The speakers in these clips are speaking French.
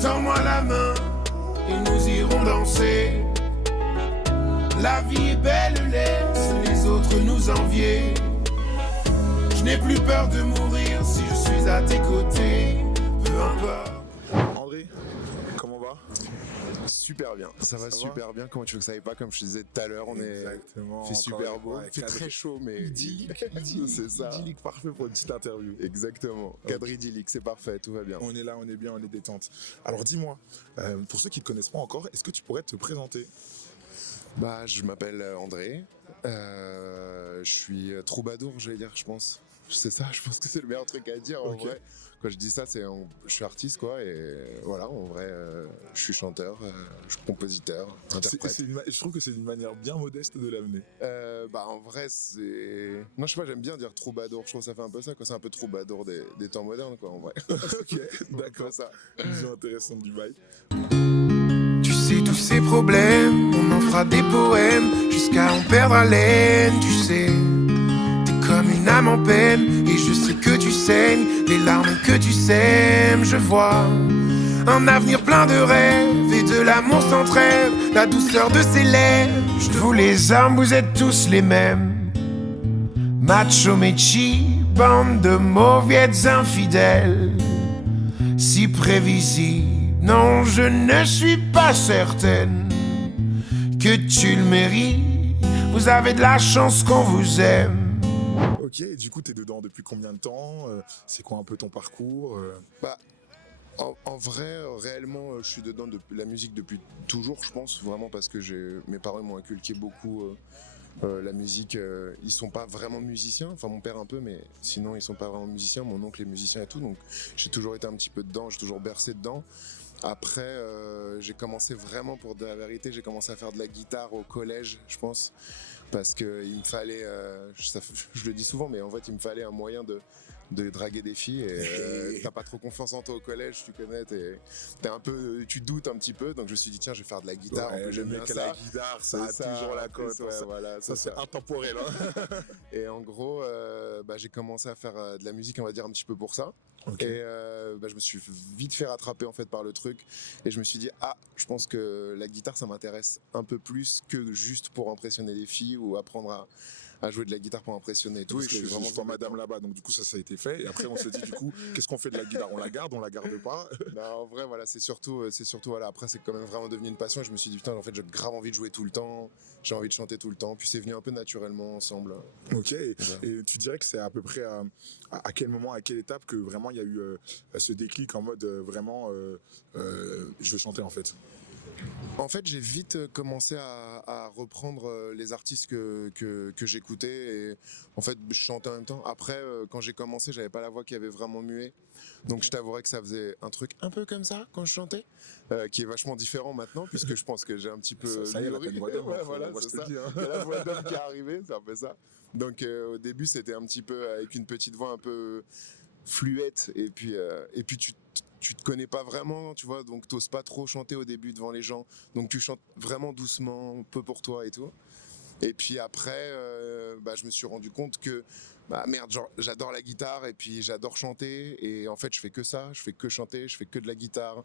tends-moi la main et nous irons danser. La vie est belle, laisse les autres nous envier. Je n'ai plus peur de mourir si je suis à tes côtés, peu importe. André, comment va? Super bien, ça va super bien. Comment tu veux que ça aille pas? Comme je te disais tout à l'heure, Exactement. Il fait super beau, il fait très chaud, mais idyllique, c'est ça. Idyllique, parfait pour une petite interview. Exactement, cadre idyllique, c'est parfait, tout va bien. On est là, on est bien, on est détente. Alors dis-moi, pour ceux qui ne te connaissent pas encore, est-ce que tu pourrais te présenter? Bah, je m'appelle André, je suis troubadour, j'allais dire, je pense. C'est ça, je pense que c'est le meilleur truc à dire en vrai. Quand je dis ça, je suis artiste quoi, et voilà, en vrai, je suis chanteur, je suis compositeur, interprète. Je trouve que c'est une manière bien modeste de l'amener. Bah en vrai, c'est... Non, je sais pas, j'aime bien dire troubadour, je trouve que ça fait un peu ça, quoi. C'est un peu troubadour des temps modernes, quoi, en vrai. Ok, d'accord. Ça. Vision intéressante du bail. Tu sais tous ces problèmes, on en fera des poèmes jusqu'à en perdre haleine, tu sais. T'es comme une âme en peine et je sais que tu saignes, les larmes que tu sèmes, je vois un avenir plein de rêves et de l'amour sans trêve, la douceur de ses lèvres. Vous les hommes, vous êtes tous les mêmes. Macho Mechi, bande de mauviettes infidèles, si prévisibles. Non, je ne suis pas certaine que tu le mérites. Vous avez de la chance qu'on vous aime. Ok, et du coup, t'es dedans depuis combien de temps? C'est quoi un peu ton parcours? Bah, en vrai, réellement, je suis dedans depuis la musique depuis toujours, je pense, vraiment parce que mes parents m'ont inculqué beaucoup la musique. Ils sont pas vraiment musiciens, enfin mon père un peu, mais sinon ils sont pas vraiment musiciens. Mon oncle est musicien et tout, donc j'ai toujours été un petit peu dedans, j'ai toujours bercé dedans. Après, j'ai commencé vraiment, pour de la vérité, j'ai commencé à faire de la guitare au collège, je pense, parce que il me fallait, je le dis souvent, mais en fait, il me fallait un moyen de draguer des filles, et t'as pas trop confiance en toi au collège, tu connais, tu doutes un petit peu, donc je me suis dit tiens, je vais faire de la guitare, en plus j'aime bien ça. La guitare, ça a toujours la cote, voilà, ça c'est intemporel. Hein. Et en gros, j'ai commencé à faire de la musique, on va dire un petit peu pour ça. Okay. Et je me suis vite fait rattraper en fait par le truc, et je me suis dit je pense que la guitare ça m'intéresse un peu plus que juste pour impressionner les filles ou apprendre à jouer de la guitare pour impressionner et tout. Parce et je suis vraiment je vois madame là-bas, donc du coup ça a été fait, et après on se dit du coup qu'est-ce qu'on fait de la guitare? On la garde pas? Non, en vrai voilà, c'est surtout voilà, après c'est quand même vraiment devenu une passion, et je me suis dit putain, en fait j'ai grave envie de jouer tout le temps, j'ai envie de chanter tout le temps, puis c'est venu un peu naturellement ensemble. Ok, et tu dirais que c'est à peu près à quel moment, à quelle étape que vraiment il y a eu ce déclic en mode vraiment je veux chanter en fait? En fait, j'ai vite commencé à reprendre les artistes que j'écoutais, et en fait, je chantais en même temps. Après, quand j'ai commencé, j'avais pas la voix qui avait vraiment mué, donc je t'avouerais que ça faisait un truc un peu comme ça quand je chantais, qui est vachement différent maintenant, puisque je pense que j'ai un petit peu ça y est, la voix d'homme, ouais, voilà, c'est ça. La voix d'homme qui est arrivée, c'est un peu ça. Donc au début, c'était un petit peu avec une petite voix un peu fluette, et puis tu te connais pas vraiment, tu vois, donc t'oses pas trop chanter au début devant les gens, donc tu chantes vraiment doucement, peu pour toi et tout. Et puis après, je me suis rendu compte que merde, genre j'adore la guitare et puis j'adore chanter, et en fait je fais que ça, je fais que chanter, je fais que de la guitare.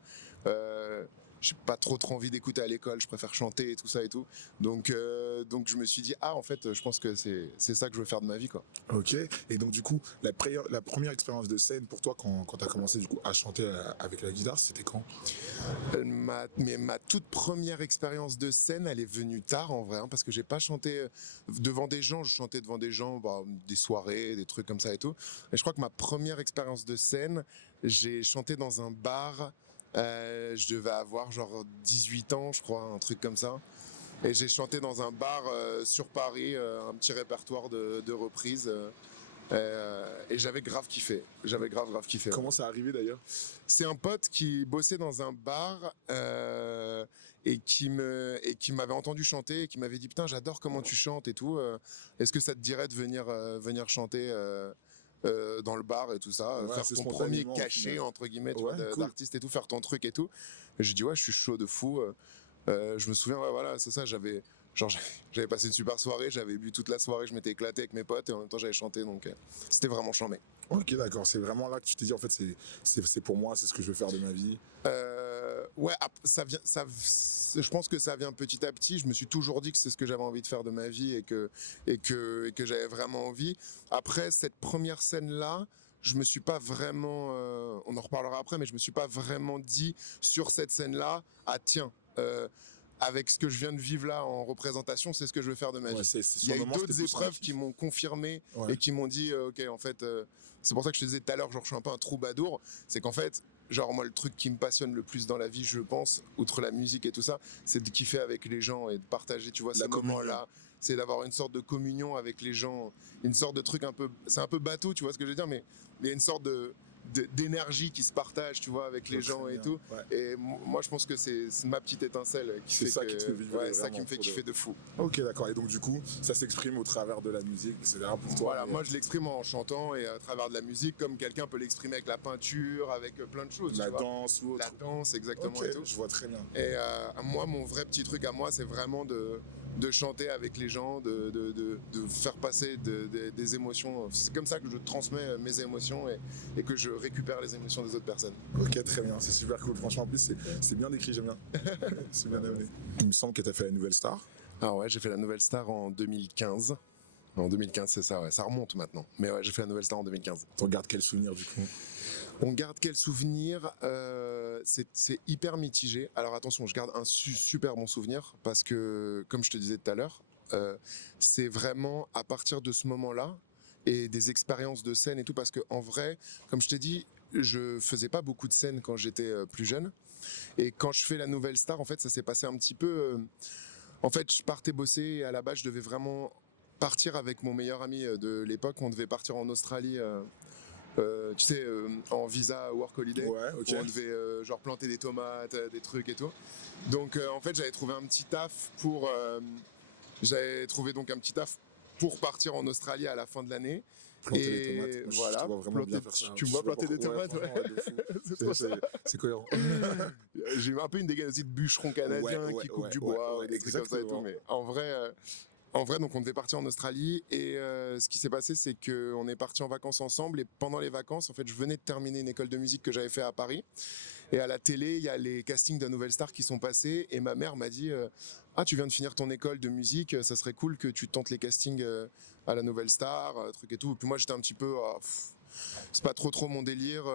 J'ai pas trop envie d'écouter à l'école, je préfère chanter et tout ça et tout. Donc je me suis dit en fait je pense que c'est ça que je veux faire de ma vie, quoi. Ok, et donc du coup la première expérience de scène pour toi quand tu as commencé du coup à chanter avec la guitare, c'était quand? Ma toute première expérience de scène, elle est venue tard en vrai, parce que j'ai pas chanté devant des gens. Je chantais devant des gens, des soirées, des trucs comme ça et tout. Et je crois que ma première expérience de scène, j'ai chanté dans un bar. Je devais avoir genre 18 ans, je crois, un truc comme ça. Et j'ai chanté dans un bar sur Paris, un petit répertoire de reprises. Et j'avais grave kiffé. J'avais grave kiffé. Comment ça arrivé d'ailleurs? C'est un pote qui bossait dans un bar et qui m'avait entendu chanter et qui m'avait dit putain, j'adore comment tu chantes et tout. Est-ce que ça te dirait de venir chanter dans le bar et tout ça, faire ton premier cachet entre guillemets, tu vois, cool, d'artiste et tout, faire ton truc et tout. Et j'ai dit je suis chaud de fou. Je me souviens, voilà, c'est ça, j'avais passé une super soirée, j'avais bu toute la soirée, je m'étais éclaté avec mes potes, et en même temps j'avais chanté, donc c'était vraiment chambé. Ok, d'accord, c'est vraiment là que tu t'es dit en fait c'est pour moi, c'est ce que je veux faire de ma vie. ouais, je pense que ça vient petit à petit. Je me suis toujours dit que c'est ce que j'avais envie de faire de ma vie et que j'avais vraiment envie. Après, cette première scène-là, je me suis pas vraiment, on en reparlera après, mais je me suis pas vraiment dit sur cette scène-là, ah tiens, avec ce que je viens de vivre là en représentation, c'est ce que je veux faire de ma vie. Il y a eu d'autres épreuves qui m'ont confirmé et qui m'ont dit, ok, en fait, c'est pour ça que je te disais tout à l'heure, genre je suis un peu un troubadour, c'est qu'en fait, genre moi le truc qui me passionne le plus dans la vie, je pense, outre la musique et tout ça, c'est de kiffer avec les gens et de partager, tu vois, ces moments-là. C'est d'avoir une sorte de communion avec les gens, une sorte de truc un peu, c'est un peu bateau, tu vois ce que je veux dire, mais il y a une sorte d'énergie qui se partage, tu vois, avec les gens et tout. Ouais. Et moi, je pense que c'est ma petite étincelle qui fait ça qui te fait vivre. Ouais, ça qui me fait kiffer de fou. Ok, d'accord. Et donc, du coup, ça s'exprime au travers de la musique, etc. pour toi. Voilà, moi, je l'exprime en chantant et à travers de la musique, comme quelqu'un peut l'exprimer avec la peinture, avec plein de choses. La danse ou autre. La danse, exactement. Okay, et tout. Je vois très bien. Et moi, mon vrai petit truc à moi, c'est vraiment de chanter avec les gens, de faire passer des émotions. C'est comme ça que je transmets mes émotions et que je récupère les émotions des autres personnes. Ok, très bien, c'est super cool. Franchement, en plus, c'est bien décrit, j'aime bien. C'est bien amené. Il me semble que tu as fait la Nouvelle Star. Ah ouais, j'ai fait la Nouvelle Star en 2015. En 2015, c'est ça, ouais. Ça remonte maintenant. Mais ouais, j'ai fait la Nouvelle Star en 2015. Tu gardes quel souvenir du coup? On garde quel souvenir? C'est hyper mitigé. Alors attention, je garde un super bon souvenir parce que, comme je te disais tout à l'heure, c'est vraiment à partir de ce moment-là et des expériences de scène et tout, parce que en vrai, comme je t'ai dit, je faisais pas beaucoup de scènes quand j'étais plus jeune. Et quand je fais la Nouvelle Star, en fait, ça s'est passé un petit peu. En fait, je partais bosser et à la base, je devais vraiment partir avec mon meilleur ami de l'époque. On devait partir en Australie. Tu sais, en visa work holiday, ouais, okay. Où on devait genre planter des tomates, des trucs et tout. Donc en fait, j'avais trouvé un petit taf pour partir en Australie à la fin de l'année. Planter des tomates. Moi, voilà, je te vois vraiment bien faire ça. Tu me vois planter des tomates, ouais. C'est cohérent. J'ai un peu une dégaine aussi de bûcheron canadien qui coupe du bois, des trucs comme ça et tout. Mais en vrai, donc on devait partir en Australie et ce qui s'est passé, c'est qu'on est parti en vacances ensemble et pendant les vacances, en fait, je venais de terminer une école de musique que j'avais fait à Paris et à la télé, il y a les castings de Nouvelle Star qui sont passés et ma mère m'a dit ah, tu viens de finir ton école de musique, ça serait cool que tu tentes les castings à la Nouvelle Star, truc et tout. Et puis moi, j'étais un petit peu c'est pas trop mon délire,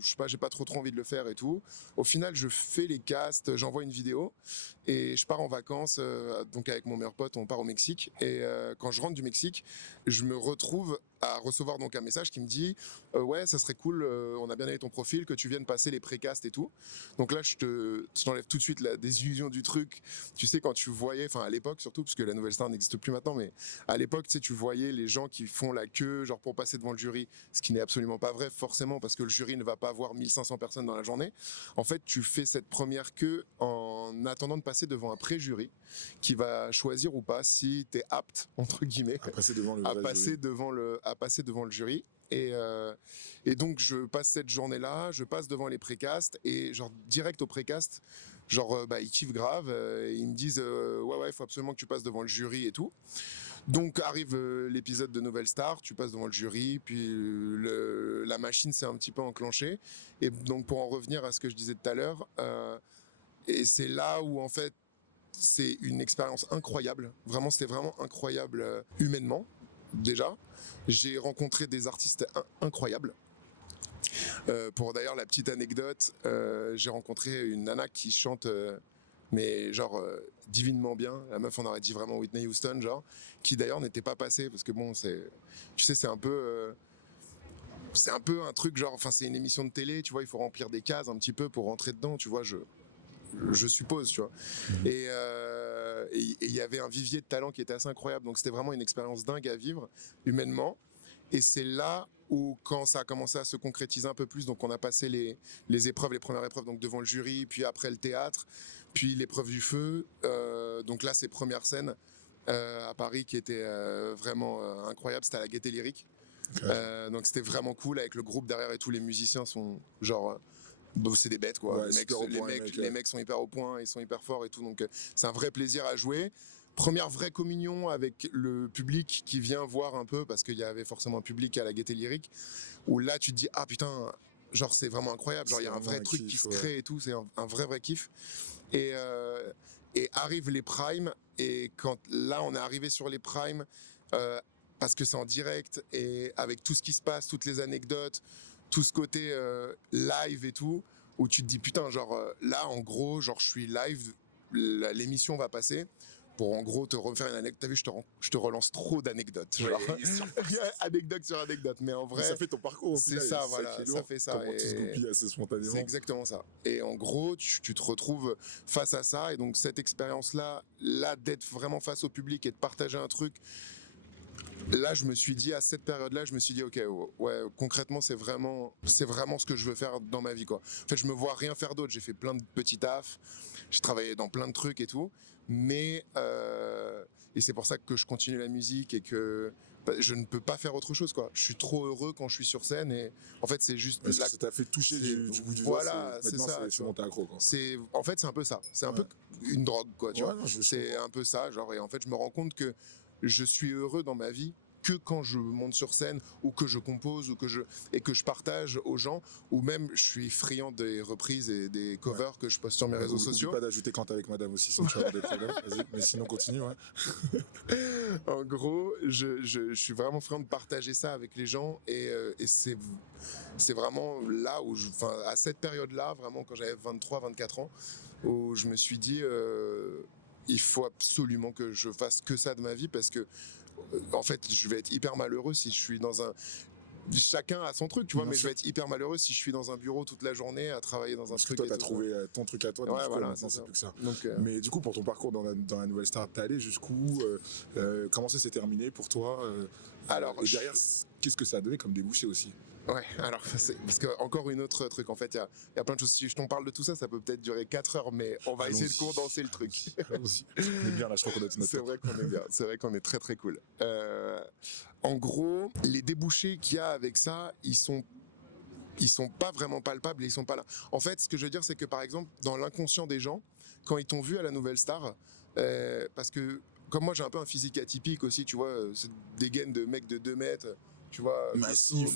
je sais pas, j'ai pas trop envie de le faire et tout. Au final, je fais les casts, j'envoie une vidéo et je pars en vacances, donc avec mon meilleur pote, on part au Mexique. Et quand je rentre du Mexique, je me retrouve à recevoir donc un message qui me dit ouais, ça serait cool, on a bien aimé ton profil, que tu viennes passer les pré-casts et tout. Donc là, je t'enlève tout de suite la désillusion du truc. Tu sais, quand tu voyais, enfin à l'époque surtout, parce que la Nouvelle Star n'existe plus maintenant, mais à l'époque, tu sais, tu voyais les gens qui font la queue, genre pour passer devant le jury, ce qui n'est absolument pas vrai forcément, parce que le jury ne va pas avoir 1500 personnes dans la journée. En fait, tu fais cette première queue en attendant de passer devant un pré-jury qui va choisir ou pas si tu es apte, entre guillemets, à passer devant le jury. Et donc je passe cette journée-là, je passe devant les précasts et genre direct au précast, genre ils kiffent grave, ils me disent ouais, il faut absolument que tu passes devant le jury et tout. Donc arrive l'épisode de Nouvelle Star, tu passes devant le jury, puis la machine s'est un petit peu enclenchée. Et donc pour en revenir à ce que je disais tout à l'heure, et c'est là où en fait c'est une expérience incroyable. Vraiment, c'était vraiment incroyable humainement déjà. J'ai rencontré des artistes incroyables. Pour d'ailleurs la petite anecdote, j'ai rencontré une nana qui chante mais genre divinement bien. La meuf, on aurait dit vraiment Whitney Houston, genre, qui d'ailleurs n'était pas passée parce que bon, tu sais, c'est un peu un truc genre, enfin c'est une émission de télé, tu vois, il faut remplir des cases un petit peu pour rentrer dedans, tu vois, je suppose, tu vois. Et il y avait un vivier de talent qui était assez incroyable, donc c'était vraiment une expérience dingue à vivre humainement. Et c'est là où, quand ça a commencé à se concrétiser un peu plus, donc on a passé les épreuves, les premières épreuves, donc devant le jury, puis après le théâtre, puis l'épreuve du feu. Donc là, ces premières scènes à Paris qui étaient vraiment incroyables, c'était à la Gaîté Lyrique. Okay. Donc c'était vraiment cool avec le groupe derrière et tous les musiciens sont genre... c'est des bêtes quoi, ouais, les mecs sont hyper au point, ils sont hyper forts et tout, donc c'est un vrai plaisir à jouer. Première vraie communion avec le public qui vient voir un peu, parce qu'il y avait forcément un public à la Gaîté Lyrique, où là tu te dis ah putain, Genre, c'est vraiment incroyable. Genre, il y a un vrai truc qui se crée et tout. C'est un vrai kiff. Et arrivent les primes. Et quand là, on est arrivé sur les primes, parce que c'est en direct et avec tout ce qui se passe, toutes les anecdotes, tout ce côté live et tout, où tu te dis putain, genre là, en gros, genre je suis live, l'émission va passer. Pour en gros te refaire une anecdote. T'as vu, je te relance trop d'anecdotes. Genre, anecdote sur anecdote. Mais en vrai. Mais ça fait ton parcours. C'est ça, voilà. Ça fait ça. Comment tu se goupilles assez spontanément. C'est exactement ça. Et en gros, tu te retrouves face à ça. Et donc, cette expérience-là, d'être vraiment face au public et de partager un truc. Là, je me suis dit, à cette période-là, je me suis dit, ok, ouais, concrètement, c'est vraiment ce que je veux faire dans ma vie, quoi. En fait, je me vois rien faire d'autre. J'ai fait plein de petits tafs. J'ai travaillé dans plein de trucs et tout. Mais et c'est pour ça que je continue la musique et que je ne peux pas faire autre chose, quoi. Je suis trop heureux quand je suis sur scène et en fait c'est juste là, ça t'a fait toucher du bout du doigt. Voilà, c'est ça. C'est monté accro, quoi. En fait c'est un peu ça. C'est un peu une drogue, quoi. Tu vois. Non, c'est un peu ça, genre. Et en fait je me rends compte que je suis heureux dans ma vie que quand je monte sur scène ou que je compose ou que je partage aux gens, ou même je suis friand des reprises et des covers que je poste sur mes réseaux sociaux. Pas d'ajouter quand t'es avec madame aussi, sinon tu vas avoir des problèmes. Vas-y, mais sinon continue. En gros, je suis vraiment friand de partager ça avec les gens et c'est vraiment là où à cette période-là, vraiment quand j'avais 23-24 ans, où je me suis dit il faut absolument que je fasse que ça de ma vie parce que en fait, je vais être hyper malheureux si je suis dans un... Chacun a son truc, tu vois, mais je vais être hyper malheureux si je suis dans un bureau toute la journée à travailler dans un truc. Toi, t'as trouvé ton truc à toi, donc voilà, maintenant c'est plus que ça. Donc, mais du coup, pour ton parcours dans la Nouvelle Star, t'es allé jusqu'où comment ça s'est terminé pour toi Alors, et derrière, qu'est-ce que ça a donné comme débouché aussi? Ouais, alors, parce que encore une autre truc, en fait, il y a plein de choses. Si je t'en parle de tout ça, ça peut peut-être durer 4 heures, mais on va essayer de condenser le truc. Allons-y. On est bien là, je crois qu'on a tout notre C'est vrai qu'on est bien, c'est vrai qu'on est très très cool. En gros, les débouchés qu'il y a avec ça, ils sont pas vraiment palpables et ils sont pas là. En fait, ce que je veux dire, c'est que par exemple, dans l'inconscient des gens, quand ils t'ont vu à la Nouvelle Star, parce que comme moi j'ai un peu un physique atypique aussi, tu vois, c'est des gaines de mecs de 2 mètres, tu vois, massif,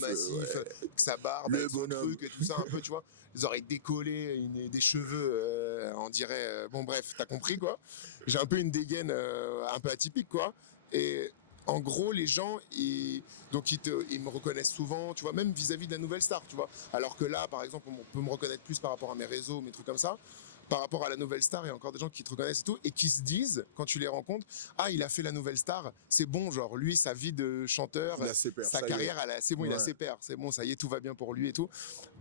sa barbe, le son truc et tout ça, un peu, tu vois, les oreilles décollées, des cheveux, on dirait, bon bref, t'as compris quoi. J'ai un peu une dégaine un peu atypique quoi, et en gros les gens ils me reconnaissent souvent, tu vois, même vis-à-vis de la Nouvelle Star, tu vois, alors que là par exemple on peut me reconnaître plus par rapport à mes réseaux, mes trucs comme ça. Par rapport à la Nouvelle Star, il y a encore des gens qui te reconnaissent et tout, et qui se disent, quand tu les rencontres, ah, il a fait la Nouvelle Star, c'est bon, genre, lui, sa vie de chanteur, sa carrière, c'est bon, il a ses pairs, c'est bon, ça y est, tout va bien pour lui et tout.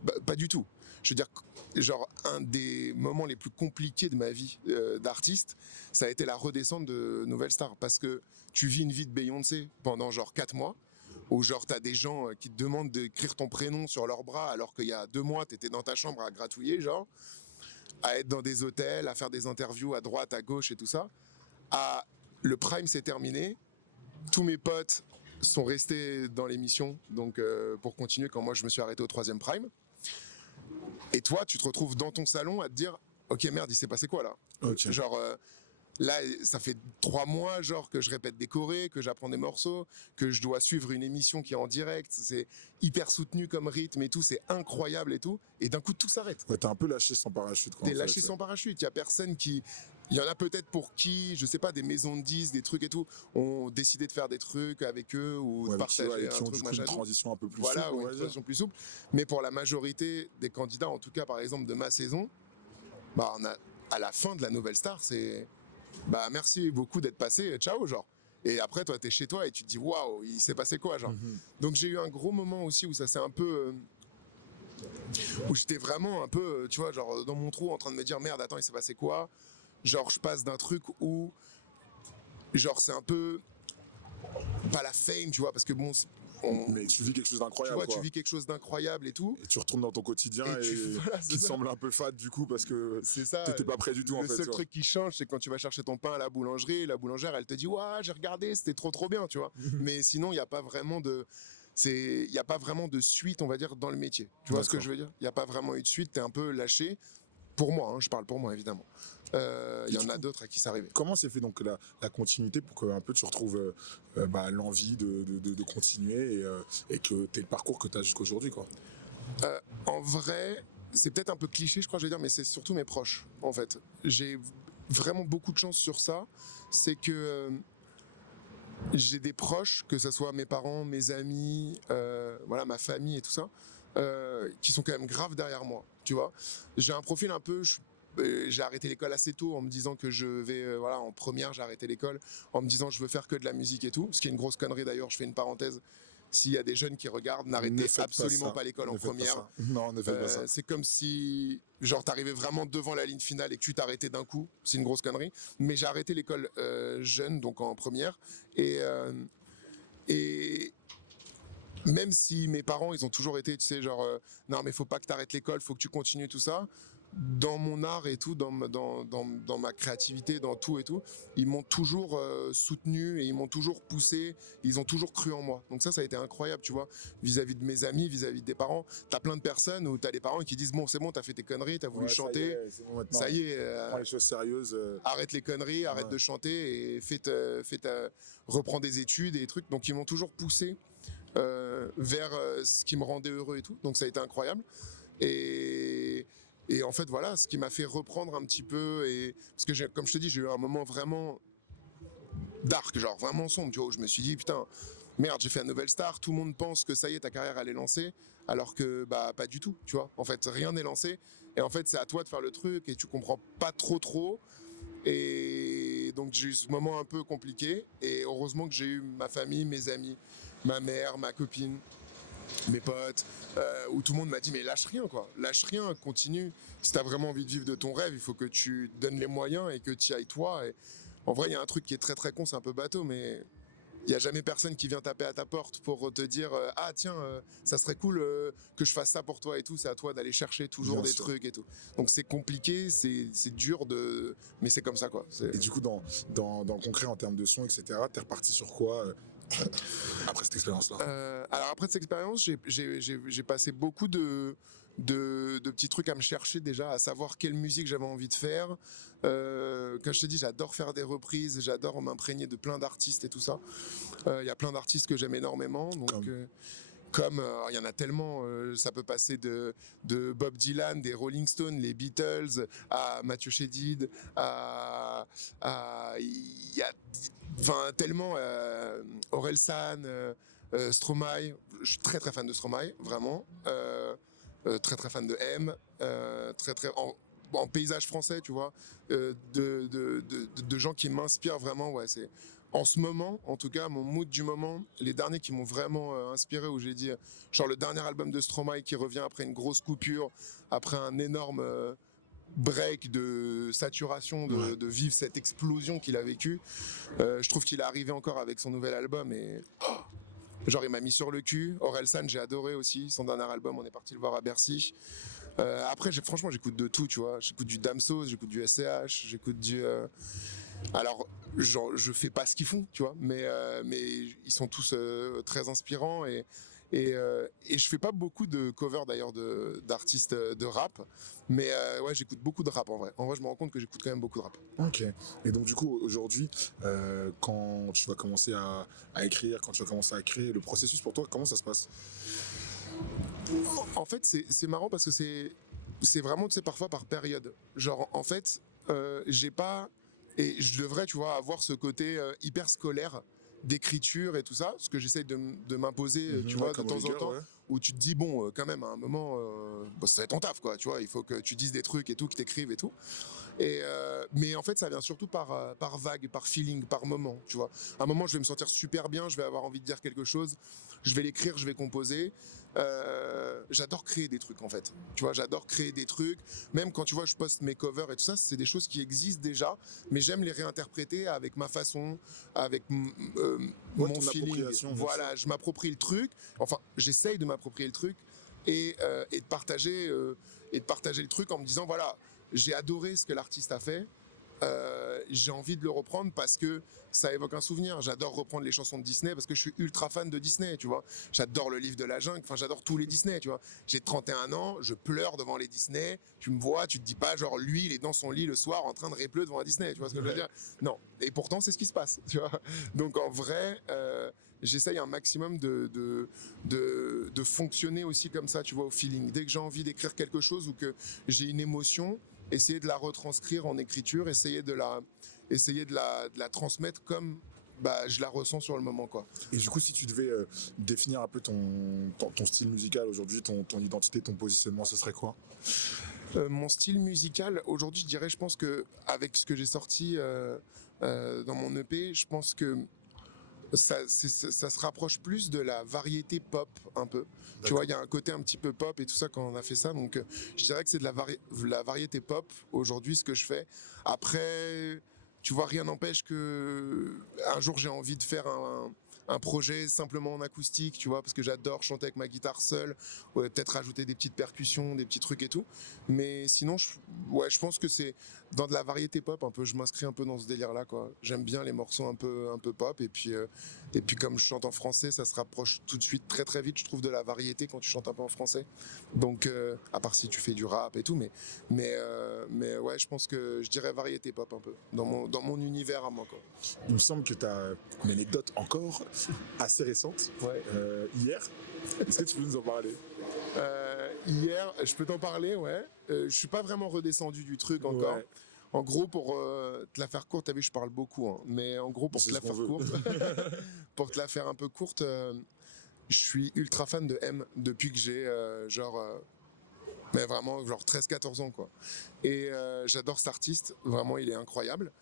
Bah, pas du tout. Je veux dire, genre, un des moments les plus compliqués de ma vie d'artiste, ça a été la redescente de Nouvelle Star, parce que tu vis une vie de Beyoncé pendant genre 4 mois, où genre t'as des gens qui te demandent d'écrire ton prénom sur leur bras, alors qu'il y a 2 mois, t'étais dans ta chambre à gratouiller, genre, à être dans des hôtels, à faire des interviews à droite, à gauche et tout ça. Le prime s'est terminé. Tous mes potes sont restés dans l'émission donc pour continuer quand moi je me suis arrêté au 3e prime. Et toi, tu te retrouves dans ton salon à te dire « Ok, merde, il s'est passé quoi là ?» Okay. Genre, là, ça fait 3 mois genre que je répète des chorés, que j'apprends des morceaux, que je dois suivre une émission qui est en direct. C'est hyper soutenu comme rythme et tout, c'est incroyable et tout. Et d'un coup, tout s'arrête. Ouais, t'es un peu lâché sans parachute. T'es lâché sans parachute. Il y a personne qui... Il y en a peut-être pour qui, je sais pas, des maisons de 10, des trucs et tout, ont décidé de faire des trucs avec eux ou de partager un truc, machin. Une transition un peu plus souple. Voilà, une transition plus souple. Mais pour la majorité des candidats, en tout cas, par exemple, de ma saison, bah, à la fin de la Nouvelle Star, c'est... Bah merci beaucoup d'être passé, ciao genre. Et après toi t'es chez toi et tu te dis waouh, il s'est passé quoi genre. Donc j'ai eu un gros moment aussi où ça s'est un peu où j'étais vraiment un peu tu vois genre dans mon trou en train de me dire merde attends il s'est passé quoi. Genre je passe d'un truc où genre c'est un peu pas la fame tu vois parce que bon mais tu vis quelque chose d'incroyable. Tu vois, tu vis quelque chose d'incroyable et tout. Et tu retournes dans ton quotidien qui te semble un peu fade du coup parce que t'étais pas prêt du tout en fait. Le seul truc qui change, c'est quand tu vas chercher ton pain à la boulangerie, la boulangère elle te dit ouais j'ai regardé, c'était trop bien, tu vois. Mais sinon il y a pas vraiment de suite on va dire dans le métier. Tu vois ce que je veux dire? Il y a pas vraiment eu de suite, t'es un peu lâché. Pour moi, hein, je parle pour moi évidemment. Il y en a d'autres à qui ça arrive. Comment s'est fait donc la continuité pour que un peu tu retrouves l'envie de continuer et que tu aies le parcours que tu as jusqu'à aujourd'hui quoi? En vrai, c'est peut-être un peu cliché, je crois, je vais dire, mais c'est surtout mes proches, en fait. J'ai vraiment beaucoup de chance sur ça. C'est que j'ai des proches, que ce soit mes parents, mes amis, voilà, ma famille et tout ça, qui sont quand même graves derrière moi, tu vois. J'ai un profil un peu... j'ai arrêté l'école assez tôt en me disant que je vais, voilà, en première, j'ai arrêté l'école en me disant je veux faire que de la musique et tout, ce qui est une grosse connerie d'ailleurs, je fais une parenthèse. S'il y a des jeunes qui regardent, n'arrêtez absolument pas l'école en première. Non, ne faites pas ça. C'est comme si, genre, t'arrivais vraiment devant la ligne finale et que tu t'arrêtais d'un coup. C'est une grosse connerie. Mais j'ai arrêté l'école jeune, donc en première. Et même si mes parents, ils ont toujours été, tu sais, genre, non, mais faut pas que t'arrêtes l'école, faut que tu continues tout ça. Dans mon art et tout, dans ma créativité, dans tout et tout, ils m'ont toujours soutenu et ils m'ont toujours poussé, ils ont toujours cru en moi. Donc ça a été incroyable, tu vois, vis-à-vis de mes amis, vis-à-vis des parents. T'as plein de personnes où t'as les parents qui disent bon, c'est bon, t'as fait tes conneries, t'as voulu chanter, ça y est, prends les choses sérieuses. arrête les conneries, arrête de chanter et reprends des études et des trucs. Donc ils m'ont toujours poussé vers ce qui me rendait heureux et tout. Donc ça a été incroyable. Et en fait, voilà, ce qui m'a fait reprendre un petit peu, parce que comme je te dis, j'ai eu un moment vraiment dark, genre vraiment sombre, tu vois, où je me suis dit, putain, merde, j'ai fait un Nouvelle Star, tout le monde pense que ça y est, ta carrière, elle est lancée, alors que, bah, pas du tout, tu vois. En fait, rien n'est lancé, et en fait, c'est à toi de faire le truc, et tu comprends pas trop, et donc j'ai eu ce moment un peu compliqué, et heureusement que j'ai eu ma famille, mes amis, ma mère, ma copine, mes potes, où tout le monde m'a dit mais lâche rien quoi, lâche rien, continue. Si t'as vraiment envie de vivre de ton rêve, il faut que tu donnes les moyens et que tu y ailles toi. Et en vrai, il y a un truc qui est très très con, c'est un peu bateau, mais il y a jamais personne qui vient taper à ta porte pour te dire ah tiens, ça serait cool que je fasse ça pour toi et tout. C'est à toi d'aller chercher toujours des trucs et tout. Donc c'est compliqué, c'est dur mais c'est comme ça quoi. Et du coup, dans le concret en termes de son, etc., t'es reparti sur quoi après cette expérience-là? Alors après cette expérience, j'ai passé beaucoup de petits trucs à me chercher déjà, à savoir quelle musique j'avais envie de faire. Comme je te dis, j'adore faire des reprises, j'adore m'imprégner de plein d'artistes et tout ça. Il y a plein d'artistes que j'aime énormément, donc comme il y en a tellement, ça peut passer de Bob Dylan, des Rolling Stones, les Beatles, à Mathieu Chédid, il y a tellement Orelsan, Stromae. Je suis très très fan de Stromae, vraiment. Très très fan de M, en paysage français, tu vois, de gens qui m'inspirent vraiment. Ouais, c'est en ce moment, en tout cas, mon mood du moment, les derniers qui m'ont vraiment inspiré, où j'ai dit, genre le dernier album de Stromae qui revient après une grosse coupure, après un énorme break de saturation, de vivre cette explosion qu'il a vécue. Je trouve qu'il est arrivé encore avec son nouvel album et genre il m'a mis sur le cul. Orelsan, j'ai adoré aussi son dernier album, on est parti le voir à Bercy. Après franchement j'écoute de tout, tu vois, j'écoute du Damso, j'écoute du SCH, j'écoute du alors genre je fais pas ce qu'ils font, tu vois, mais ils sont tous très inspirants et je fais pas beaucoup de covers d'ailleurs d'artistes de rap, mais ouais, j'écoute beaucoup de rap en vrai. En vrai, je me rends compte que j'écoute quand même beaucoup de rap. Ok. Et donc du coup, aujourd'hui, quand tu vas commencer à écrire, quand tu vas commencer à créer, le processus pour toi, comment ça se passe? En fait, c'est marrant parce que c'est vraiment, tu sais, parfois par période. Genre, en fait, j'ai pas... Et je devrais, tu vois, avoir ce côté hyper scolaire d'écriture et tout ça, ce que j'essaye de m'imposer, tu vois, de temps en temps, où tu te dis, bon, quand même, à un moment, bah, ça va être ton taf, quoi, tu vois, il faut que tu dises des trucs et tout, que t'écrives et tout. Mais en fait, ça vient surtout par vague, par feeling, par moment, tu vois. À un moment, je vais me sentir super bien, je vais avoir envie de dire quelque chose, je vais l'écrire, je vais composer. J'adore créer des trucs, en fait. Tu vois, j'adore créer des trucs. Même quand, tu vois, je poste mes covers et tout ça, c'est des choses qui existent déjà, mais j'aime les réinterpréter avec ma façon, avec mon feeling. Voilà, je m'approprie le truc. Enfin, j'essaye de m'approprier le truc et de partager le truc en me disant, voilà, j'ai adoré ce que l'artiste a fait. j'ai envie de le reprendre parce que ça évoque un souvenir. J'adore reprendre les chansons de Disney parce que je suis ultra fan de Disney, tu vois. J'adore le livre de la jungle, enfin j'adore tous les Disney, tu vois. J'ai 31 ans, je pleure devant les Disney, tu me vois, tu te dis pas genre lui il est dans son lit le soir en train de répleu devant un Disney, tu vois ce que je veux dire? Non, et pourtant c'est ce qui se passe, tu vois. Donc en vrai, j'essaye un maximum de fonctionner aussi comme ça, tu vois, au feeling. Dès que j'ai envie d'écrire quelque chose ou que j'ai une émotion, essayer de la retranscrire en écriture, essayer de la transmettre comme je la ressens sur le moment, quoi. Et du coup, si tu devais définir un peu ton style musical aujourd'hui, ton identité, ton positionnement, ce serait quoi? Mon style musical, aujourd'hui, je pense que avec ce que j'ai sorti dans mon EP, je pense que ça se rapproche plus de la variété pop un peu. D'accord. Tu vois, il y a un côté un petit peu pop et tout ça quand on a fait ça. Donc, je dirais que c'est de la variété pop aujourd'hui ce que je fais. Après, tu vois, rien n'empêche que un jour j'ai envie de faire un projet simplement en acoustique, tu vois, parce que j'adore chanter avec ma guitare seule, peut-être rajouter des petites percussions, des petits trucs et tout. Mais sinon, je pense que c'est dans de la variété pop un peu. Je m'inscris un peu dans ce délire-là, quoi. J'aime bien les morceaux un peu pop. Et puis comme je chante en français, ça se rapproche tout de suite très très vite, je trouve, de la variété quand tu chantes un peu en français. Donc, à part si tu fais du rap et tout, mais ouais, je pense que je dirais variété pop un peu dans mon univers à moi, quoi. Il me semble que tu as une anecdote encore assez récente, Ouais. Hier. Est-ce que tu peux nous en parler? Hier, je peux t'en parler, ouais. Je suis pas vraiment redescendu du truc encore. Ouais. En gros, pour te la faire courte, t'as vu, je parle beaucoup, hein, mais en gros, pour te la faire courte, pour te la faire un peu courte, je suis ultra fan de M depuis que j'ai mais vraiment genre 13-14 ans, quoi. Et j'adore cet artiste, vraiment, il est incroyable.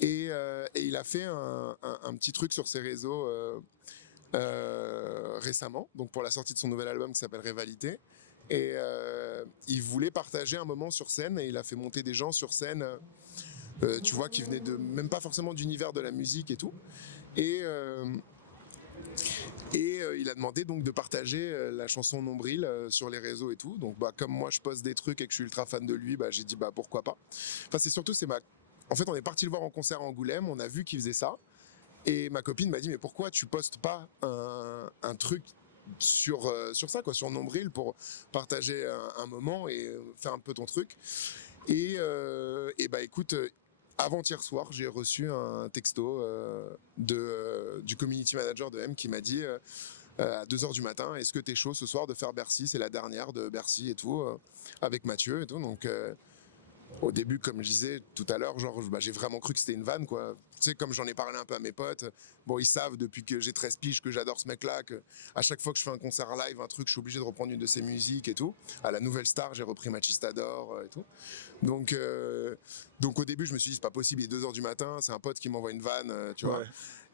Et il a fait un petit truc sur ses réseaux récemment, donc pour la sortie de son nouvel album qui s'appelle Rivalité. Et il voulait partager un moment sur scène et il a fait monter des gens sur scène, tu vois, qui venaient même pas forcément d'univers de la musique et tout. Et il a demandé donc de partager la chanson Nombril sur les réseaux et tout. Donc comme moi je poste des trucs et que je suis ultra fan de lui, j'ai dit pourquoi pas. Enfin c'est surtout en fait on est parti le voir en concert à Angoulême, on a vu qu'il faisait ça. Et ma copine m'a dit mais pourquoi tu postes pas un truc sur ça, quoi, sur Nombril, pour partager un moment et faire un peu ton truc. Et écoute, avant-hier soir, j'ai reçu un texto du community manager de M qui m'a dit à 2h du matin, est-ce que t'es chaud ce soir de faire Bercy, c'est la dernière de Bercy et tout, avec Mathieu et tout. Donc au début, comme je disais tout à l'heure, j'ai vraiment cru que c'était une vanne, quoi. Tu sais, comme j'en ai parlé un peu à mes potes, bon, ils savent depuis que j'ai 13 piges que j'adore ce mec-là, que à chaque fois que je fais un concert live, un truc, je suis obligé de reprendre une de ses musiques et tout. À la Nouvelle Star, j'ai repris Machistador et tout. Donc au début, je me suis dit, c'est pas possible, il est 2h du matin, c'est un pote qui m'envoie une vanne, tu vois.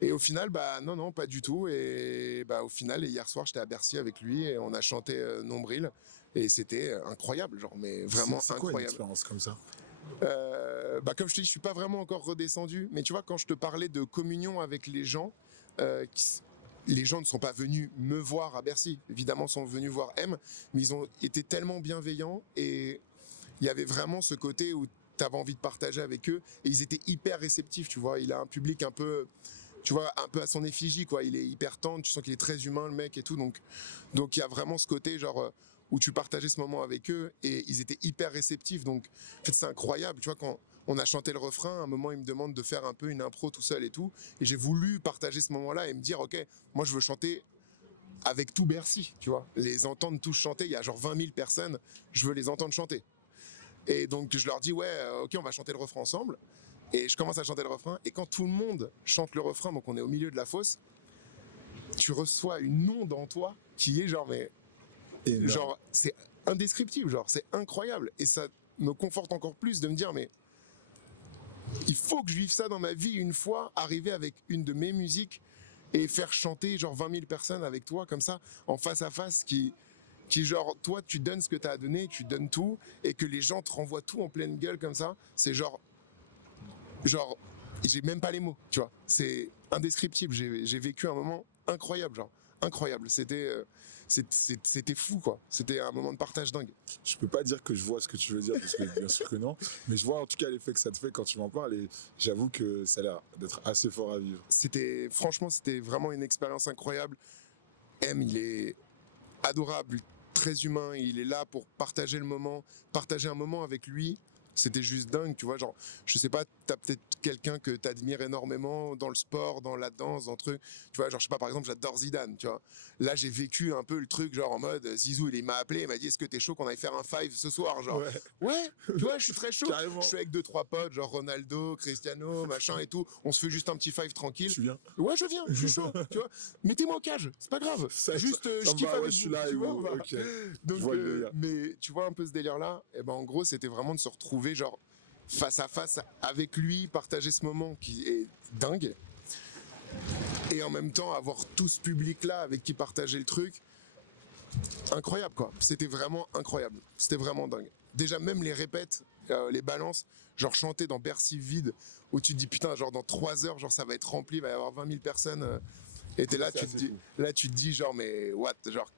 Et au final, non, pas du tout. Et au final, hier soir, j'étais à Bercy avec lui et on a chanté Nombril. Et c'était incroyable, genre, mais vraiment c'est incroyable. Quoi une expérience comme ça? Comme je te dis, je suis pas vraiment encore redescendu, mais tu vois, quand je te parlais de communion avec les gens, les gens ne sont pas venus me voir à Bercy, évidemment sont venus voir M, mais ils ont été tellement bienveillants et il y avait vraiment ce côté où tu avais envie de partager avec eux et ils étaient hyper réceptifs, tu vois. Il a un public un peu, tu vois, un peu à son effigie, quoi. Il est hyper tendre, tu sens qu'il est très humain, le mec et tout, donc il y a vraiment ce côté genre où tu partageais ce moment avec eux et ils étaient hyper réceptifs. Donc, en fait, c'est incroyable. Tu vois, quand on a chanté le refrain, à un moment, ils me demandent de faire un peu une impro tout seul et tout. Et j'ai voulu partager ce moment-là et me dire, OK, moi, je veux chanter avec tout Bercy, tu vois. Les entendre tous chanter, il y a genre 20 000 personnes, je veux les entendre chanter. Et donc, je leur dis, ouais, OK, on va chanter le refrain ensemble. Et je commence à chanter le refrain. Et quand tout le monde chante le refrain, donc on est au milieu de la fosse, tu reçois une onde en toi qui est genre, mais... genre c'est indescriptible, genre c'est incroyable et ça me conforte encore plus de me dire mais il faut que je vive ça dans ma vie une fois, arriver avec une de mes musiques et faire chanter genre 20 000 personnes avec toi comme ça en face à face qui genre toi tu donnes ce que t'as à donner, tu donnes tout et que les gens te renvoient tout en pleine gueule comme ça, c'est genre j'ai même pas les mots, tu vois, c'est indescriptible, j'ai vécu un moment incroyable, genre incroyable. C'était fou, quoi. C'était un moment de partage dingue. Je peux pas dire que je vois ce que tu veux dire, parce que bien sûr que non, mais je vois en tout cas l'effet que ça te fait quand tu m'en parles, et j'avoue que ça a l'air d'être assez fort à vivre. Franchement, c'était vraiment une expérience incroyable. M, il est adorable, très humain, il est là pour partager le moment, partager un moment avec lui. C'était juste dingue, tu vois, genre, je sais pas, t'as peut-être quelqu'un que t'admires énormément dans le sport, dans la danse, dans le truc, tu vois, genre, je sais pas, par exemple, j'adore Zidane, tu vois. Là, j'ai vécu un peu le truc, genre, en mode, Zizou, il m'a appelé, il m'a dit, est-ce que t'es chaud qu'on aille faire un five ce soir, genre. Ouais, tu vois, je suis très chaud. Carrément. Je suis avec 2-3 potes, genre Ronaldo, Cristiano, machin et tout, on se fait juste un petit five tranquille. Tu viens? Ouais, je viens, je suis chaud, tu vois. Mettez-moi au cage, c'est pas grave. Juste, je kiffe avec je suis vous, là, tu et vois, vous, voilà. ok. Donc, Je vois le délire. mais tu vois un peu ce délire-là, et ben en gros, c'était vraiment de se retrouver, genre, face à face avec lui, partager ce moment qui est dingue, et en même temps avoir tout ce public-là avec qui partager le truc, incroyable, quoi. C'était vraiment incroyable, c'était vraiment dingue. Déjà, même les répètes, les balances, genre chanter dans Bercy vide, où tu te dis putain, genre dans 3 heures, genre ça va être rempli, il va y avoir 20 000 personnes, et t'es là, C'est assez fou. tu te dis genre, mais what, genre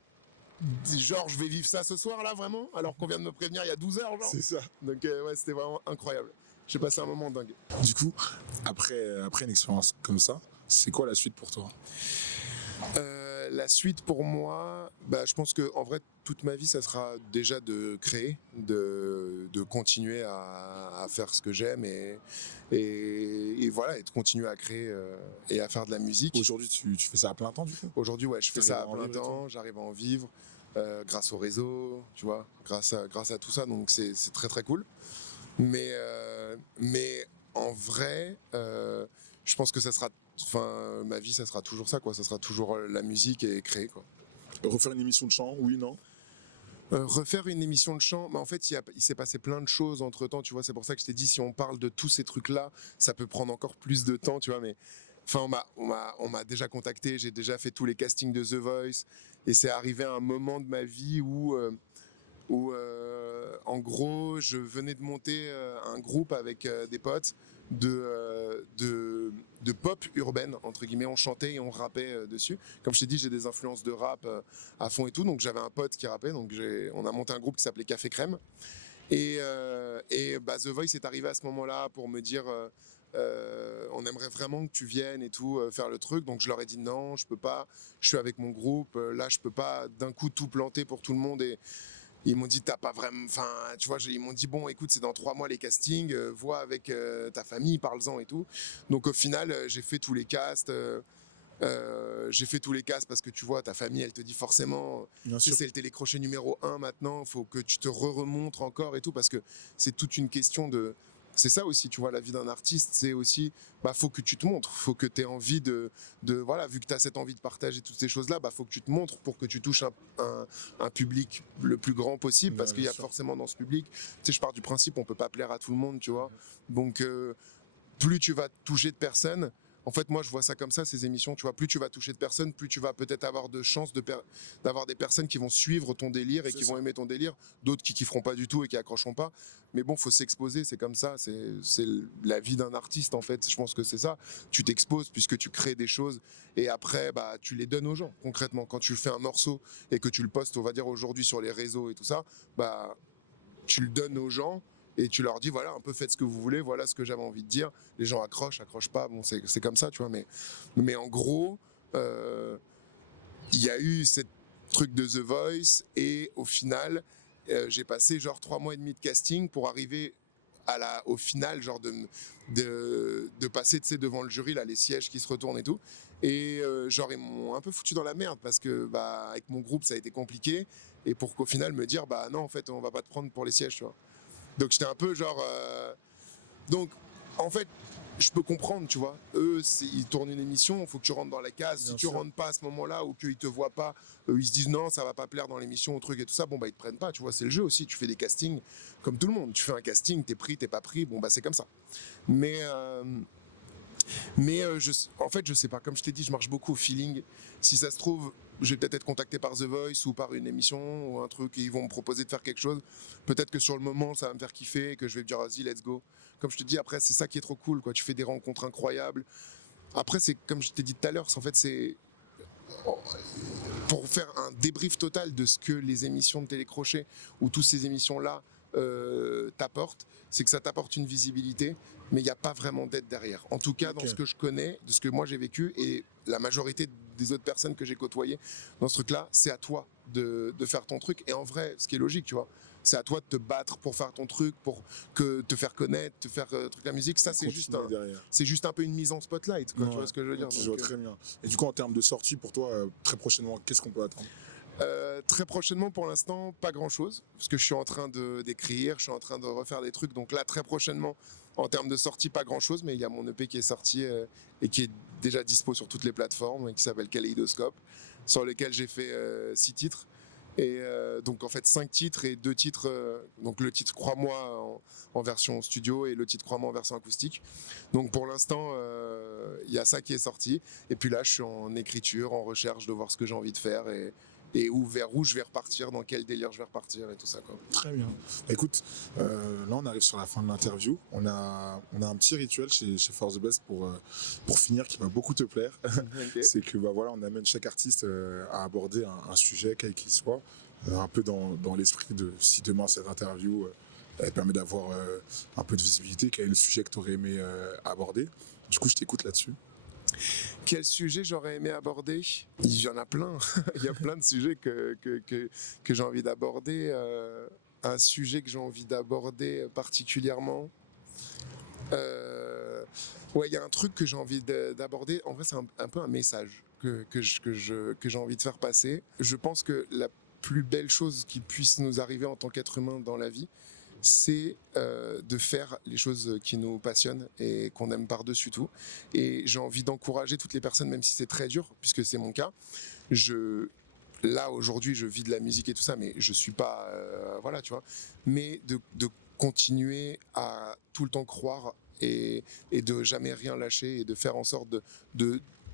je vais vivre ça ce soir là, vraiment, alors qu'on vient de me prévenir il y a 12 heures, genre. C'est ça. Donc ouais, c'était vraiment incroyable. J'ai passé un moment dingue. Du coup, après une expérience comme ça, c'est quoi la suite pour toi? La suite pour moi, bah, je pense que en vrai toute ma vie ça sera déjà de créer, de continuer à faire ce que j'aime, et voilà, et de continuer à créer et à faire de la musique. Aujourd'hui, tu fais ça à plein temps, du coup? Aujourd'hui, ouais, je fais ça à T'arrives à en plein vivre et temps, j'arrive à en vivre grâce au réseau, tu vois, grâce à tout ça, donc c'est très très cool. Mais en vrai, je pense que ça sera, enfin, ma vie, ça sera toujours ça, quoi. Ça sera toujours la musique et créer, quoi. Refaire une émission de chant, oui, non? Refaire une émission de chant, mais en fait, il s'est passé plein de choses entre temps, tu vois. C'est pour ça que je t'ai dit, si on parle de tous ces trucs-là, ça peut prendre encore plus de temps, tu vois. Mais enfin, on m'a déjà contacté, j'ai déjà fait tous les castings de The Voice, et c'est arrivé à un moment de ma vie où en gros, je venais de monter un groupe avec des potes de pop urbaine, entre guillemets. On chantait et on rappait dessus. Comme je t'ai dit, j'ai des influences de rap à fond et tout. Donc j'avais un pote qui rappait. Donc on a monté un groupe qui s'appelait Café Crème. Et bah, The Voice est arrivé à ce moment-là pour me dire on aimerait vraiment que tu viennes et tout faire le truc. Donc je leur ai dit non, je peux pas. Je suis avec mon groupe. Là, je peux pas d'un coup tout planter pour tout le monde. Et ils m'ont dit, t'as pas vraiment. Enfin, tu vois, ils m'ont dit, bon, écoute, c'est dans 3 mois les castings, vois avec ta famille, parle-en et tout. Donc, au final, j'ai fait tous les casts. J'ai fait tous les casts parce que tu vois, ta famille, elle te dit forcément, Bien tu sais, sûr. c'est le télécrochet numéro 1 maintenant, faut que tu te remontres encore et tout, parce que c'est toute une question de. C'est ça aussi, tu vois, la vie d'un artiste, c'est aussi, bah, faut que tu te montres, faut que tu aies envie voilà, vu que tu as cette envie de partager toutes ces choses-là, bah, faut que tu te montres pour que tu touches un public le plus grand possible, parce Ouais, qu'il y a bien sûr. forcément dans ce public, tu sais, je pars du principe, on peut pas plaire à tout le monde, tu vois. Donc, plus tu vas toucher de personnes, en fait, moi, je vois ça comme ça, ces émissions, tu vois, plus tu vas toucher de personnes, plus tu vas peut-être avoir de chances d'avoir des personnes qui vont suivre ton délire et C'est qui ça. vont aimer ton délire, d'autres qui kifferont pas du tout et qui accrocheront pas. Mais bon, faut s'exposer, c'est comme ça, c'est la vie d'un artiste, en fait. Je pense que c'est ça. Tu t'exposes puisque tu crées des choses et après, bah, tu les donnes aux gens, concrètement. Quand tu fais un morceau et que tu le postes, on va dire aujourd'hui sur les réseaux et tout ça, bah, tu le donnes aux gens et tu leur dis voilà, un peu faites ce que vous voulez, voilà ce que j'avais envie de dire. Les gens accrochent pas, bon, c'est comme ça, tu vois. Mais en gros, il y a eu cette truc de The Voice et au final, j'ai passé genre 3 mois et demi de casting pour arriver au final, genre de passer, tu sais, devant le jury, là, les sièges qui se retournent et tout. Et genre, ils m'ont un peu foutu dans la merde parce que, bah, avec mon groupe, ça a été compliqué. Et pour qu'au final, me dire, bah non, en fait, on va pas te prendre pour les sièges, tu vois. Donc, j'étais un peu genre. Donc, en fait, je peux comprendre, tu vois. Eux, ils tournent une émission, il faut que tu rentres dans la case. Si Bien tu sûr. rentres pas à ce moment-là ou qu'ils te voient pas, ils se disent non, ça va pas plaire dans l'émission, au truc et tout ça, bon, bah, ils te prennent pas, tu vois. C'est le jeu aussi. Tu fais des castings comme tout le monde. Tu fais un casting, t'es pris, t'es pas pris, bon, bah, c'est comme ça. Mais en fait, je sais pas. Comme je t'ai dit, je marche beaucoup au feeling. Si ça se trouve, je vais peut-être être contacté par The Voice ou par une émission ou un truc et ils vont me proposer de faire quelque chose. Peut-être que sur le moment, ça va me faire kiffer et que je vais me dire, vas-y, let's go. Comme je te dis, après, c'est ça qui est trop cool, quoi. Tu fais des rencontres incroyables. Après, c'est comme je t'ai dit tout à l'heure, en fait, c'est pour faire un débrief total de ce que les émissions de télécrochet ou toutes ces émissions-là t'apportent, c'est que ça t'apporte une visibilité, mais il n'y a pas vraiment d'aide derrière. En tout cas, dans ce que je connais, de ce que moi j'ai vécu, et la majorité des autres personnes que j'ai côtoyées dans ce truc-là, c'est à toi de faire ton truc. Et en vrai, ce qui est logique, tu vois, c'est à toi de te battre pour faire ton truc, pour te faire connaître, te faire truc la musique. Ça, c'est juste un peu une mise en spotlight, quoi, tu vois ce que je veux dire. Je vois très bien. Et du coup, en termes de sortie, pour toi, très prochainement, qu'est-ce qu'on peut attendre? Très prochainement, pour l'instant, pas grand-chose, parce que je suis en train d'écrire, je suis en train de refaire des trucs. Donc là, très prochainement, en termes de sortie, pas grand-chose, mais il y a mon EP qui est sorti et qui est déjà dispo sur toutes les plateformes, et qui s'appelle Kaléidoscope, sur lequel j'ai fait 6 titres. Et donc en fait 5 titres et 2 titres, donc le titre Crois-moi en version studio et le titre Crois-moi en version acoustique. Donc pour l'instant il y a ça qui est sorti, et puis là je suis en écriture, en recherche de voir ce que j'ai envie de faire et vers où je vais repartir, dans quel délire je vais repartir et tout ça, quoi. Très bien. Écoute, là on arrive sur la fin de l'interview. On a un petit rituel chez For The Best pour finir qui va beaucoup te plaire. Okay. C'est que voilà, on amène chaque artiste à aborder un sujet, quel qu'il soit, un peu dans l'esprit de si demain cette interview elle permet d'avoir un peu de visibilité, quel est le sujet que tu aurais aimé aborder. Du coup, je t'écoute là-dessus. Quel sujet j'aurais aimé aborder? Il y en a plein. Il y a plein de sujets que j'ai envie d'aborder. Un sujet que j'ai envie d'aborder particulièrement. Ouais, il y a un truc que j'ai envie d'aborder. En vrai, c'est un peu un message que j'ai envie de faire passer. Je pense que la plus belle chose qui puisse nous arriver en tant qu'être humain dans la vie, c'est de faire les choses qui nous passionnent et qu'on aime par-dessus tout. Et j'ai envie d'encourager toutes les personnes, même si c'est très dur, puisque c'est mon cas. Là, aujourd'hui, je vis de la musique et tout ça, mais je suis pas... voilà, tu vois. Mais de continuer à tout le temps croire et de jamais rien lâcher et de faire en sorte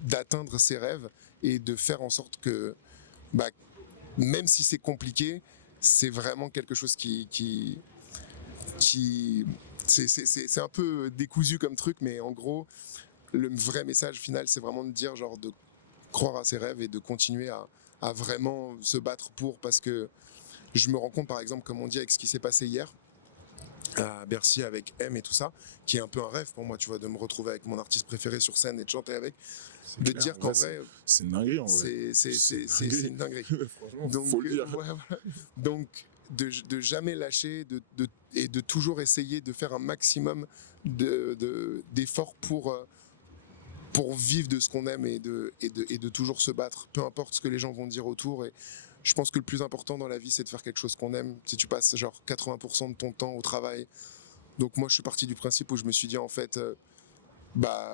d'atteindre ses rêves et de faire en sorte que, même si c'est compliqué, c'est vraiment quelque chose qui c'est un peu décousu comme truc, mais en gros le vrai message final, c'est vraiment de dire, genre, de croire à ses rêves et de continuer à vraiment se battre parce que je me rends compte, par exemple, comme on dit avec ce qui s'est passé hier à Bercy avec M et tout ça, qui est un peu un rêve pour moi, tu vois, de me retrouver avec mon artiste préféré sur scène et de chanter avec, de clair, dire qu'en vrai c'est une dinguerie, en vrai. C'est une dinguerie. Franchement, donc, faut le dire. Ouais, voilà. Donc de jamais lâcher et de toujours essayer de faire un maximum d'efforts pour vivre de ce qu'on aime et de toujours se battre, peu importe ce que les gens vont dire autour. Et je pense que le plus important dans la vie, c'est de faire quelque chose qu'on aime. Si tu passes genre 80% de ton temps au travail, donc moi je suis parti du principe où je me suis dit, en fait,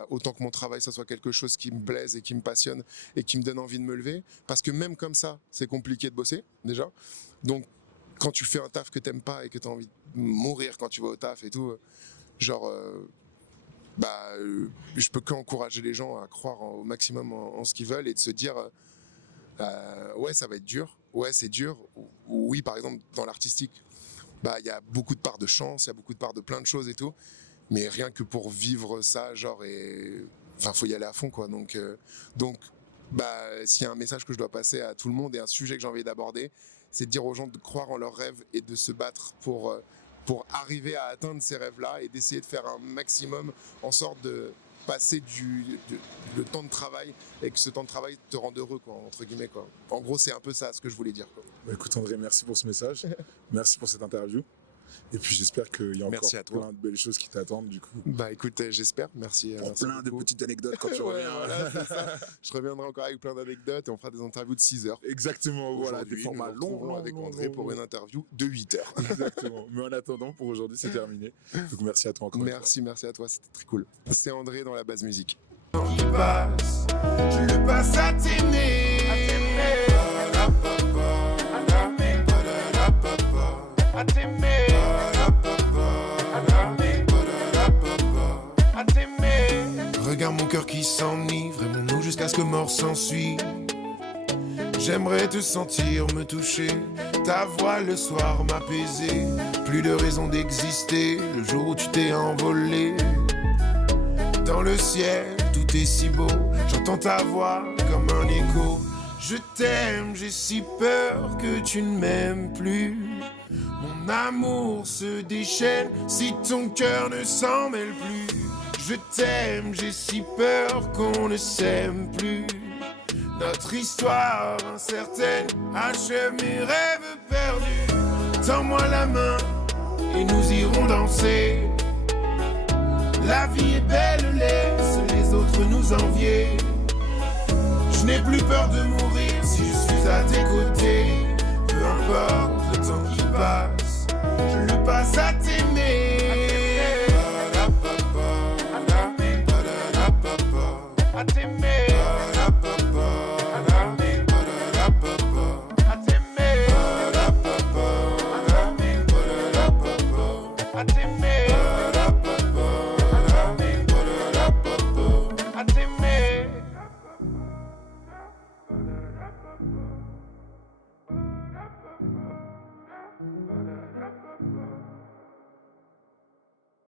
autant que mon travail ça soit quelque chose qui me plaise et qui me passionne et qui me donne envie de me lever, parce que même comme ça c'est compliqué de bosser déjà. Donc quand tu fais un taf que t'aimes pas et que t'as envie de mourir quand tu vas au taf et tout, genre je peux qu'encourager les gens à croire au maximum en ce qu'ils veulent et de se dire ouais, ça va être dur, ouais, c'est dur. Oui, par exemple dans l'artistique, il y a beaucoup de parts de chance, il y a beaucoup de parts de plein de choses et tout, mais rien que pour vivre ça, genre, faut y aller à fond, quoi. Donc s'il y a un message que je dois passer à tout le monde et un sujet que j'ai envie d'aborder, c'est de dire aux gens de croire en leurs rêves et de se battre pour arriver à atteindre ces rêves-là et d'essayer de faire un maximum en sorte de passer le temps de travail et que ce temps de travail te rende heureux, quoi, entre guillemets, quoi. En gros, c'est un peu ça ce que je voulais dire, quoi. Écoute André, merci pour ce message. Merci pour cette interview. Et puis j'espère qu'il y a encore plein de belles choses qui t'attendent, du coup. Écoute, j'espère, merci. Plein de petites anecdotes quand tu reviens. Voilà, c'est ça. Je reviendrai encore avec plein d'anecdotes et on fera des interviews de 6 heures. Exactement, voilà, des formats longs avec André pour une interview de 8 heures. Exactement, mais en attendant, pour aujourd'hui, c'est terminé. Donc merci à toi encore. Merci à toi, c'était très cool. C'est André dans la base musique. Qui passe, je le passe à t'aimer. À t'aimer. Regarde mon cœur qui s'enivre et mon eau jusqu'à ce que mort s'ensuit. J'aimerais te sentir me toucher, ta voix le soir m'apaiser. Plus de raison d'exister le jour où tu t'es envolé. Dans le ciel, tout est si beau, j'entends ta voix comme un écho. Je t'aime, j'ai si peur que tu ne m'aimes plus. Mon amour se déchaîne si ton cœur ne s'en mêle plus. Je t'aime, j'ai si peur qu'on ne s'aime plus. Notre histoire incertaine achève mes rêves perdus. Tends-moi la main et nous irons danser. La vie est belle, laisse les autres nous envier. Je n'ai plus peur de mourir si je suis à tes côtés. Peu importe le temps qui passe, je le passe à tes